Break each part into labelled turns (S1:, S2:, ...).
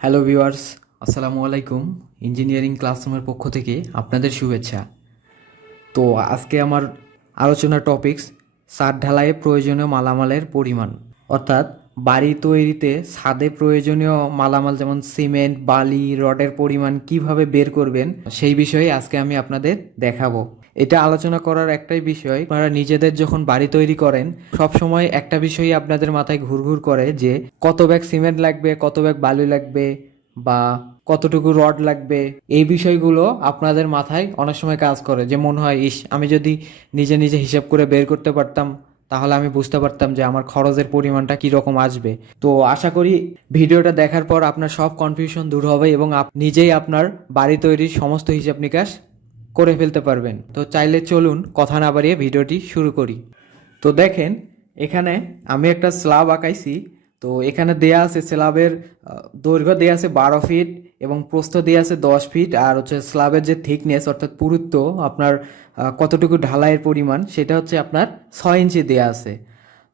S1: Hello viewers আসসালামু আলাইকুম engineering ক্লাসরুমের পক্ষ থেকে আপনাদের শুভেচ্ছা। তো আজকে আমার আলোচনার টপিকস সার ঢালাইয়ে প্রয়োজনীয় মালামালের পরিমাণ। অর্থাৎ বাড়ি তৈরিতে ছাদে প্রয়োজনীয় মালামাল যেমন সিমেন্ট, বালি, রডের পরিমাণ কীভাবে বের করবেন, সেই বিষয়ে আজকে আমি আপনাদের দেখাবো। এটা আলোচনা করার একটাই বিষয়, আপনারা নিজেদের যখন বাড়ি তৈরি করেন, সব সময় একটা বিষয়ই আপনাদের মাথায় ঘুরঘুর করে যে কত ব্যাগ সিমেন্ট লাগবে, কত ব্যাগ বালি লাগবে বা কতটুকু রড লাগবে। এই বিষয়গুলো আপনাদের মাথায় অনেক সময় কাজ করে যে মনে হয়, ইস, আমি যদি নিজে নিজে হিসাব করে বের করতে পারতাম তাহলে আমি বুঝতে পারতাম যে আমার খরচের পরিমাণটা কীরকম আসবে। তো আশা করি ভিডিওটা দেখার পর আপনার সব কনফিউশন দূর হবে এবং আপ নিজেই আপনার বাড়ি তৈরির সমস্ত হিসাব নিকাশ করে ফেলতে পারবেন। তো চাইলে চলুন কথা না বাড়িয়ে ভিডিওটি শুরু করি। তো দেখেন, এখানে আমি একটা স্ল্যাব আঁকাইছি। তো এখানে দেয়া আছে স্ল্যাবের দৈর্ঘ্য দেয়া আছে বারো ফিট এবং প্রস্থ দেয়া আছে দশ ফিট। আর হচ্ছে স্ল্যাবের যে থিকনেস অর্থাৎ পুরুত্ব, আপনার কতটুকু ঢালাইয়ের পরিমাণ, সেটা হচ্ছে আপনার ছয় ইঞ্চি দেয়া আছে।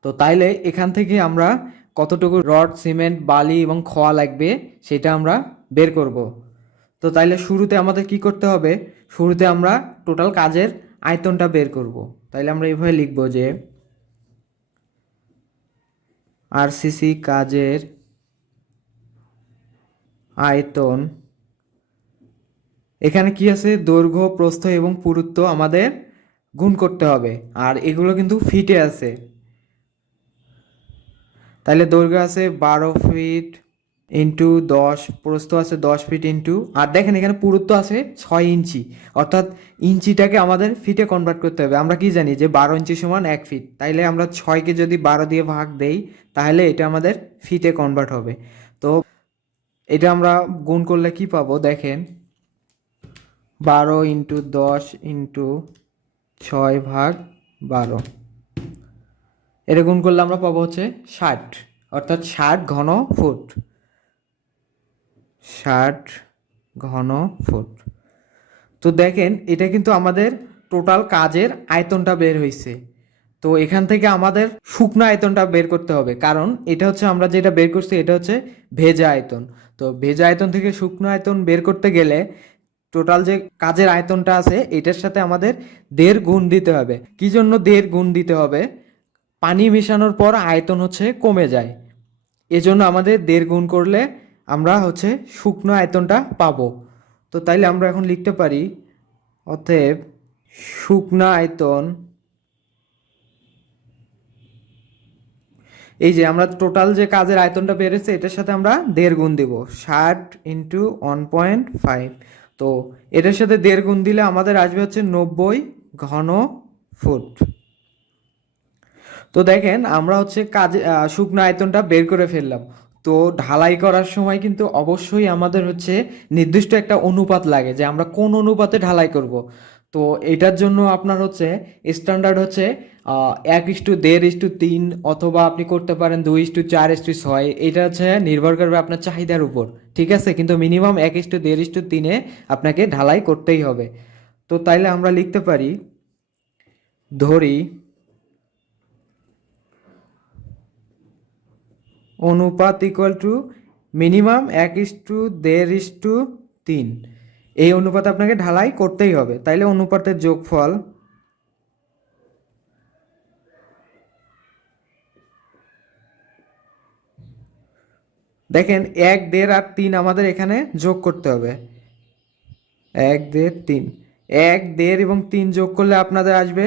S1: তো তাইলে এখান থেকে আমরা কতটুকু রড, সিমেন্ট, বালি এবং খোয়া লাগবে, সেটা আমরা বের করব। তো তাইলে শুরুতে আমাদের কি করতে হবে? শুরুতে আমরা টোটাল কাজের আয়তনটা বের করব। তাইলে আমরা এইভাবে লিখব যে আরসিসি কাজের আয়তন। এখানে কি আছে? দৈর্ঘ্য, প্রস্থ এবং পুরুত্ব আমাদের গুণ করতে হবে। আর এগুলো কিন্তু ফিটে আছে। তাহলে দৈর্ঘ্য আছে বারো ফিট ইন্টু দশ, প্রস্থ আছে দশ ফিট ইন্টু আর দেখেন এখানে পুরুত্ব আছে ছয় ইঞ্চি। অর্থাৎ ইঞ্চিটাকে আমাদের ফিটে কনভার্ট করতে হবে। আমরা কি জানি যে বারো ইঞ্চি সমান এক ফিট তাইলে আমরা ছয়কে যদি বারো দিয়ে ভাগ দেই, তাহলে এটা আমাদের ফিটে কনভার্ট হবে। তো এটা আমরা গুণ করলে কি পাবো? দেখেন, বারো ইন্টু দশ ইন্টু ছয় ভাগ বারো। এটা গুণ করলে আমরা পাবো হচ্ছে ষাট। অর্থাৎ ষাট ঘন ফুট। ষাট ঘন ফুট। তো দেখেন, এটা কিন্তু আমাদের টোটাল কাজের আয়তনটা বের হয়েছে তো এখান থেকে আমাদের শুকনো আয়তনটা বের করতে হবে। কারণ এটা হচ্ছে আমরা যেটা বের করছি, এটা হচ্ছে ভেজা আয়তন। তো ভেজা আয়তন থেকে শুকনো আয়তন বের করতে গেলে টোটাল যে কাজের আয়তনটা আছে, এটার সাথে আমাদের দেড় গুণ দিতে হবে। কি জন্য দেড় গুণ দিতে হবে? পানি মেশানোর পর আয়তন হচ্ছে কমে যায়। এজন্য আমাদের দেড় গুণ করলে আমরা হচ্ছে শুকনো আয়তনটা পাব। তো তাইলে আমরা এখন লিখতে পারি, অতএব শুকনো আয়তন, এই যে আমরা টোটাল যে কাজের আয়তনটা বেড়েছে, এটার সাথে আমরা দেড় গুণ দিব, ষাট ইন্টু ওয়ান পয়েন্ট ফাইভ তো এটার সাথে দেড় গুণ দিলে আমাদের আসবে হচ্ছে নব্বই ঘন ফুট। তো দেখেন আমরা হচ্ছে কাজে শুকনো আয়তনটা বের করে ফেললাম। তো ঢালাই করার সময় কিন্তু অবশ্যই আমাদের হচ্ছে নির্দিষ্ট একটা অনুপাত লাগে যে আমরা কোন অনুপাতে ঢালাই করব। তো এটার জন্য আপনার হচ্ছে স্ট্যান্ডার্ড হচ্ছে এক ইস্টু দেড় ইস্টু তিন অথবা আপনি করতে পারেন দুই ইস্টু চার ইস্টু ছয়, এটা হচ্ছে নির্ভর করবে আপনার চাহিদার উপর, ঠিক আছে? কিন্তু মিনিমাম এক ইস্টু দেড় ইস্টু তিনে আপনাকে ঢালাই করতেই হবে। তো তাইলে আমরা লিখতে পারি, ধরি অনুপাত ইকুয়াল টু মিনিমাম এক ইস টু দেড় ইস টু তিন। এই অনুপাতে আপনাকে ঢালাই করতেই হবে। তাইলে অনুপাতের যোগফল দেখেন, এক, দেড় আর তিন আমাদের এখানে যোগ করতে হবে। এক, দেড়, তিন। এক, দেড় এবং তিন যোগ করলে আপনাদের আসবে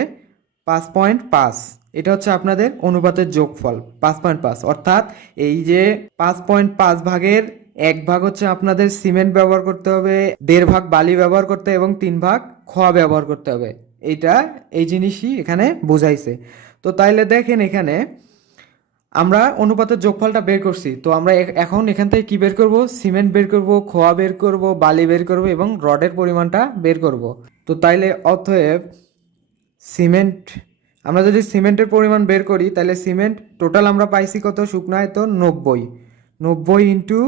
S1: পাঁচ পয়েন্ট পাঁচ। এটা হচ্ছে আপনাদের অনুপাতের যোগফল, পাঁচ পয়েন্ট পাঁচ। অর্থাৎ এই যে পাঁচ পয়েন্ট পাঁচ ভাগের এক ভাগ হচ্ছে আপনাদের সিমেন্ট ব্যবহার করতে হবে, দেড় ভাগ বালি ব্যবহার করতে এবং তিন ভাগ খোয়া ব্যবহার করতে হবে। এটা এই জিনিসই এখানে বোঝাইছে। তো তাইলে দেখেন এখানে আমরা অনুপাতের যোগফলটা বের করছি। তো আমরা এখন এখান থেকে কি বের করব? সিমেন্ট বের করব, খোয়া বের করব, বালি বের করব এবং রডের পরিমাণটা বের করব। তো তাইলে অতএব সিমেন্ট আমরা যদি সিমেন্টের পরিমাণ বের করি, তাহলে সিমেন্ট টোটাল আমরা পাইছি কত? শুকনো আয়তন নব্বই। নব্বই ইন্টু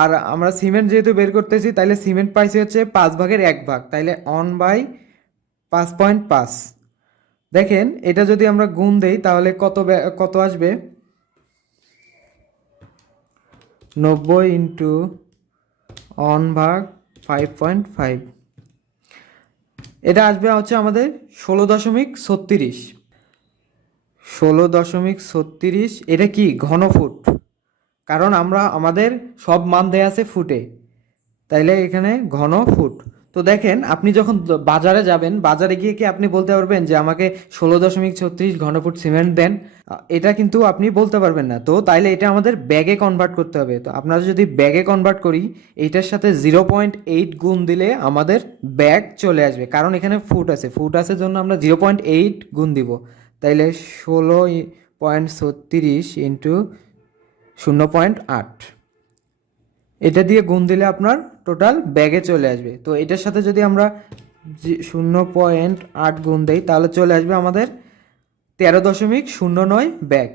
S1: আর আমরা সিমেন্ট যেহেতু বের করতেছি, তাহলে সিমেন্ট পাইছি হচ্ছে পাঁচ ভাগের এক ভাগ তাইলে অন বাই পাঁচ পয়েন্ট পাঁচ। দেখেন, এটা যদি আমরা গুণ দেই, তাহলে কত কত আসবে? নব্বই ইন্টু অন ভাগ ফাইভ পয়েন্ট ফাইভ এটা আসবে হচ্ছে আমাদের ষোলো দশমিক ছত্রিশ। ষোলো দশমিক ছত্রিশ, এটা কি ঘন ফুট? কারণ আমরা আমাদের সব মান দেয়া আছে ফুটে। তাইলে এখানে ঘন ফুট। তো দেখেন, আপনি যখন বাজারে যাবেন, বাজারে গিয়ে কি আপনি বলতে পারবেন যে আমাকে ষোলো দশমিক ছত্রিশ ঘনফুট সিমেন্ট দেন? এটা কিন্তু আপনি বলতে পারবেন না। তো তাইলে এটা আমাদের ব্যাগে কনভার্ট করতে হবে। তো আপনারা যদি ব্যাগে কনভার্ট করি, এইটার সাথে জিরো পয়েন্ট এইট গুণ দিলে আমাদের ব্যাগ চলে আসবে। কারণ এখানে ফুট আছে। ফুট আছে জন্য আমরা জিরো পয়েন্ট এইট গুণ দিব। তাইলে ষোলো পয়েন্ট ছত্রিশ ইন্টু শূন্য পয়েন্ট আট। এটা দিয়ে গুণ দিলে আপনার টোটাল ব্যাগে চলে আসবে। তো এটার সাথে যদি আমরা শূন্য পয়েন্ট আট গুণ দেই, তাহলে চলে আসবে আমাদের তেরো দশমিক শূন্য নয় ব্যাগ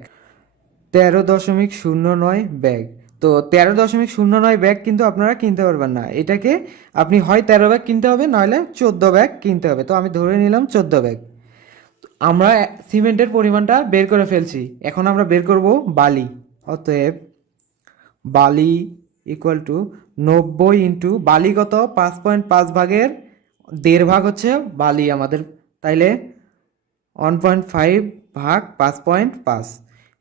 S1: তেরো দশমিক শূন্য নয় ব্যাগ তো তেরো দশমিক শূন্য নয় ব্যাগ কিন্তু আপনারা কিনতে পারবেন না। এটাকে আপনি হয় তেরো ব্যাগ কিনতে হবে নইলে চোদ্দ ব্যাগ কিনতে হবে। তো আমি ধরে নিলাম চোদ্দ ব্যাগ আমরা সিমেন্টের পরিমাণটা বের করে ফেলছি। এখন আমরা বের করব বালি। অতএব বালি ইকুয়াল টু নব্বই ইন্টু বালি কত? পাঁচ পয়েন্ট পাঁচ ভাগের দেড় ভাগ হচ্ছে বালি আমাদের। তাইলে ওয়ান পয়েন্ট ফাইভ ভাগ পাঁচ পয়েন্ট পাঁচ।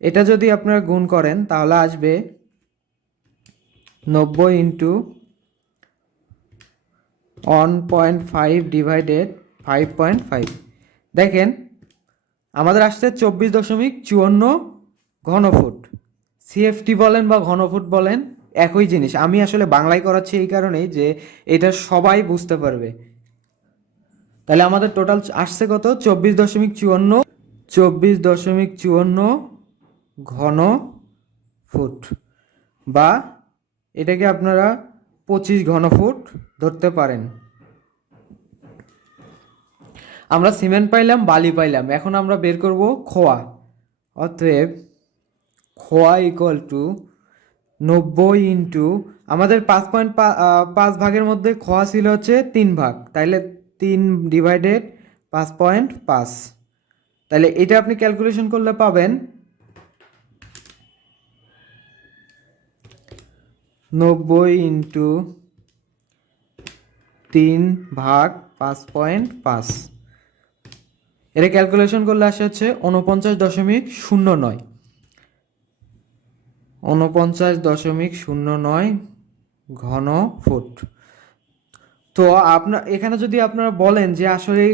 S1: এটা যদি আপনারা গুণ করেন, তাহলে আসবে নব্বই into one point five divided five point five দেখেন, আমাদের আসছে চব্বিশ দশমিক চুয়ান্ন ঘনফুট। সিএফটি বলেন বা ঘনফুট বলেন একই জিনিস। আমি আসলে বাংলায় করাচ্ছি এই কারণেই যে এটা সবাই বুঝতে পারবে। তাহলে আমাদের টোটাল আসছে কত? চব্বিশ দশমিক চুয়ান্ন, চব্বিশ দশমিক চুয়ান্ন ঘন ফুট। বা এটাকে আপনারা পঁচিশ ঘন ফুট ধরতে পারেন। আমরা সিমেন্ট পাইলাম, বালি পাইলাম। এখন আমরা বের করব খোয়া। অতএব খোয়া ইকুয়াল টু নব্বই ইন্টু আমাদের পাঁচ পয়েন্ট পাঁচ ভাগের মধ্যে খোয়া ছিল হচ্ছে তিন ভাগ। তাইলে তিন ডিভাইডেড পাঁচ পয়েন্ট পাঁচ। তাহলে এটা আপনি ক্যালকুলেশন করলে পাবেন নব্বই ইন্টু তিন ভাগ পাঁচ পয়েন্ট পাঁচ। এটা ক্যালকুলেশন করলে আসে হচ্ছে উনপঞ্চাশ দশমিক শূন্য নয়। উনপঞ্চাশ দশমিক শূন্য নয় ঘন ফুট। তো আপনার এখানে যদি আপনারা বলেন যে আসলে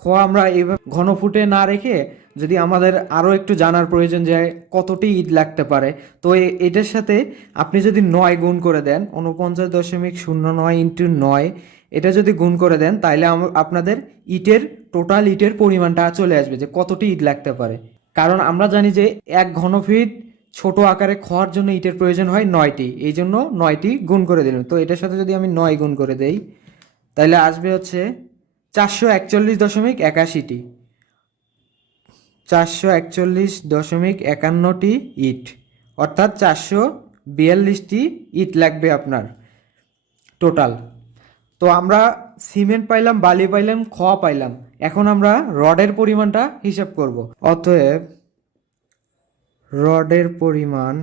S1: খোয়া আমরা এইভাবে ঘন ফুটে না রেখে যদি আমাদের আরও একটু জানার প্রয়োজন যে কতটি ইট লাগতে পারে, তো এটার সাথে আপনি যদি নয় গুণ করে দেন উনপঞ্চাশ দশমিক শূন্য নয় ইন্টু নয়, এটা যদি গুণ করে দেন তাহলে আপনাদের ইটের, টোটাল ইটের পরিমাণটা চলে আসবে যে কতটি ইট লাগতে পারে। কারণ আমরা জানি যে এক ঘনফিট ছোট আকারে খোয়ার জন্য ইটের প্রয়োজন হয় নয়টি। এই জন্য নয়টি গুণ করে দিলাম তো এটার সাথে যদি আমি নয় গুণ করে দেই, তাহলে আসবে হচ্ছে চারশো একচল্লিশ দশমিক একাশিটি। চারশো একচল্লিশ দশমিক একান্নটি ইট। অর্থাৎ চারশো বিয়াল্লিশটি ইট লাগবে আপনার টোটাল। তো আমরা সিমেন্ট পাইলাম, বালি পাইলাম, খোয়া পাইলাম। এখন আমরা রডের পরিমাণটা হিসাব করব। অতএব রডের পরিমাণ,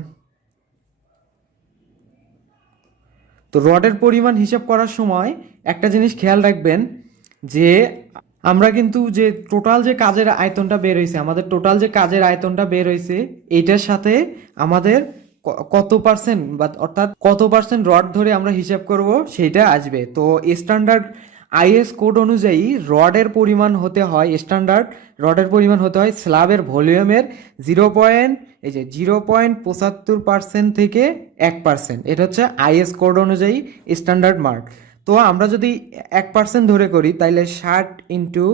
S1: তো রডের পরিমাণ হিসাব করার সময় একটা জিনিস খেয়াল রাখবেন যে আমরা কিন্তু যে টোটাল যে কাজের আয়তনটা বের হয়েছে আমাদের টোটাল যে কাজের আয়তনটা বের হয়েছে এইটার সাথে আমাদের কত পার্সেন্ট বা অর্থাৎ কত পার্সেন্ট রড ধরে আমরা হিসাব করব, সেইটা আসবে। তো স্ট্যান্ডার্ড আইএস কোড অনুযায়ী রডের পরিমাণ হতে হয় স্ট্যান্ডার্ড, রডের পরিমাণ হতে হয় স্ল্যাবের ভলিউমের জিরো পয়েন্ট, এই যে জিরো পয়েন্ট পঁচাত্তর পার্সেন্ট থেকে এক পার্সেন্ট। এটা হচ্ছে আইএস কোড অনুযায়ী স্ট্যান্ডার্ড মার্ক। তো আমরা যদি এক পার্সেন্ট ধরে করি, তাইলে ষাট ইন্টু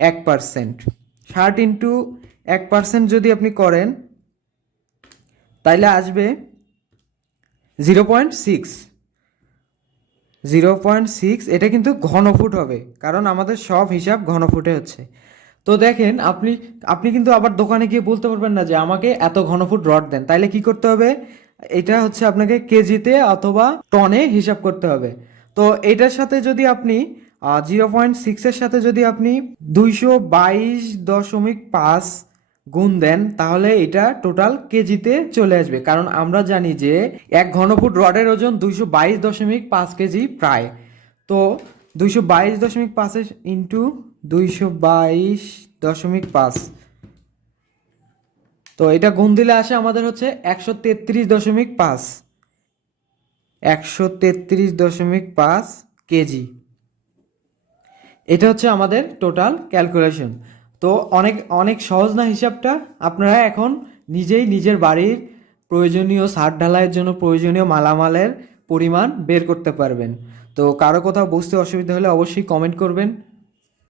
S1: এক পার্সেন্ট। ষাট ইন্টু এক পার্সেন্ট যদি আপনি করেন, তাইলে আসবে zero point six. Zero point six, এটা কিন্তু ঘনফুট হবে, কারণ আমাদের সব হিসাব ঘনফুটে হচ্ছে। তো দেখেন, আপনি আপনি কিন্তু আবার দোকানে গিয়ে বলতে পারবেন না যে আমাকে এত ঘনফুট রড দেন। তাইলে কি করতে হবে? এটা হচ্ছে আপনাকে কেজিতে অথবা টনে হিসাব করতে হবে। তো এটার সাথে যদি আপনি জিরো পয়েন্ট সিক্সের সাথে যদি আপনি দুইশো বাইশ দশমিক পাঁচ গুণ দেন, তাহলে এটা টোটাল কেজিতে চলে আসবে। কারণ আমরা জানি যে এক ঘনফুট রডের ওজন দুইশো বাইশ দশমিক পাঁচ কেজি প্রায়। তো দুইশো বাইশ দশমিক পাঁচের ইন্টু দুইশো বাইশ দশমিক পাঁচ। তো এটা গুণ দিলে আসে আমাদের হচ্ছে একশো তেত্রিশ দশমিক পাঁচ। একশো তেত্রিশ দশমিক পাঁচ কেজি। এটা হচ্ছে আমাদের টোটাল ক্যালকুলেশন তো অনেক অনেক সহজ না হিসাবটা? আপনারা এখন নিজেই নিজের বাড়ির প্রয়োজনীয় সার ঢালাইয়ের জন্য প্রয়োজনীয় মালামালের পরিমাণ বের করতে পারবেন। তো কারও কোথাও বুঝতে অসুবিধা হলে অবশ্যই কমেন্ট করবেন।